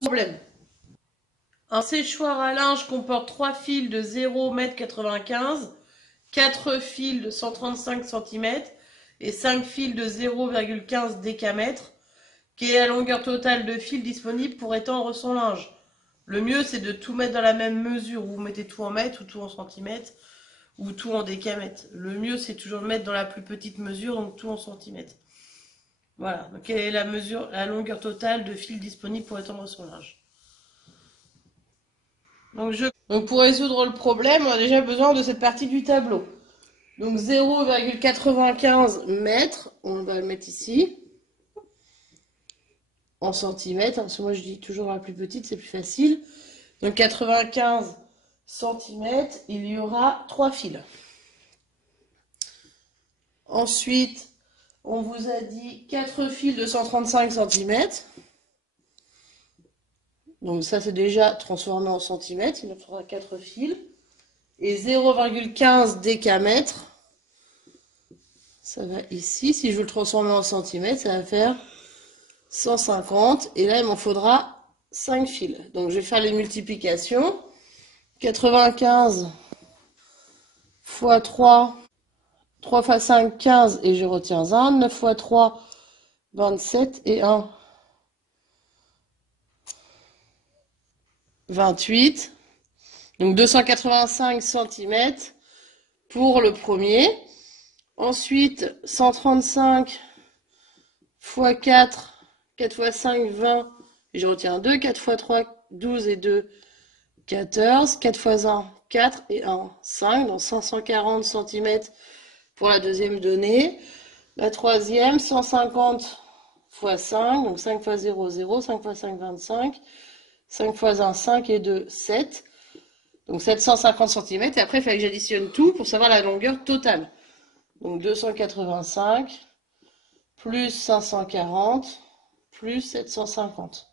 Problème. Un séchoir à linge comporte 3 fils de 0,95 m, 4 fils de 135 cm et 5 fils de 0,15 décamètre. Quelle est la longueur totale de fil disponible pour étendre son linge? Le mieux, c'est de tout mettre dans la même mesure. Vous mettez tout en mètres ou tout en centimètres ou tout en décamètres. Le mieux, c'est toujours de mettre dans la plus petite mesure, donc tout en centimètres. Voilà. Donc, quelle est la longueur totale de fil disponible pour étendre son linge? Donc pour résoudre le problème, on a déjà besoin de cette partie du tableau. Donc 0,95 mètres, on va le mettre ici, en centimètres, parce que moi je dis toujours la plus petite, c'est plus facile. Donc 95 centimètres, il y aura 3 fils. Ensuite, on vous a dit 4 fils de 135 centimètres. Donc ça c'est déjà transformé en centimètres, il en faudra 4 fils. Et 0,15 décamètre, ça va ici. Si je veux le transformer en centimètres, ça va faire 150. Et là, il m'en faudra 5 fils. Donc je vais faire les multiplications. 95 fois 3, 3 fois 5, 15 et je retiens 1. 9 fois 3, 27 et 1, 28. Donc 285 cm pour le premier. Ensuite, 135 fois 4, 4 fois 5, 20. Et je retiens 2. 4 fois 3, 12 et 2, 14. 4 fois 1, 4 et 1, 5. Donc 540 cm pour la deuxième donnée. La troisième, 150 fois 5. Donc 5 fois 0, 0. 5 fois 5, 25. 5 fois 1, 5 et 2, 7. Donc 750 cm. Et après, il fallait que j'additionne tout pour savoir la longueur totale. Donc 285 plus 540 plus 750.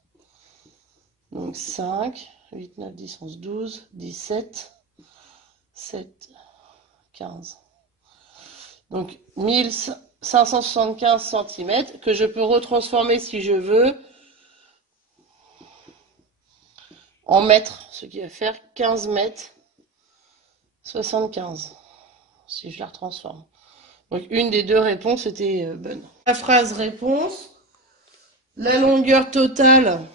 Donc 5, 8, 9, 10, 11, 12, 17, 7, 15. Donc 1575 cm que je peux retransformer si je veux en mètres, ce qui va faire 15 mètres 75 si je la retransforme. Donc une des deux réponses était bonne. La phrase réponse, la longueur totale,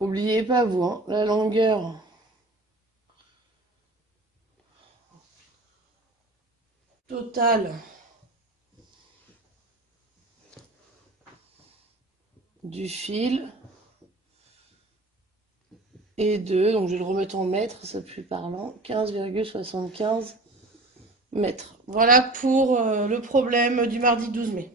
n'oubliez pas vous, hein, la longueur totale du fil est de, donc je vais le remettre en mètres, c'est plus parlant, 15,75 mètres. Voilà pour le problème du mardi 12 mai.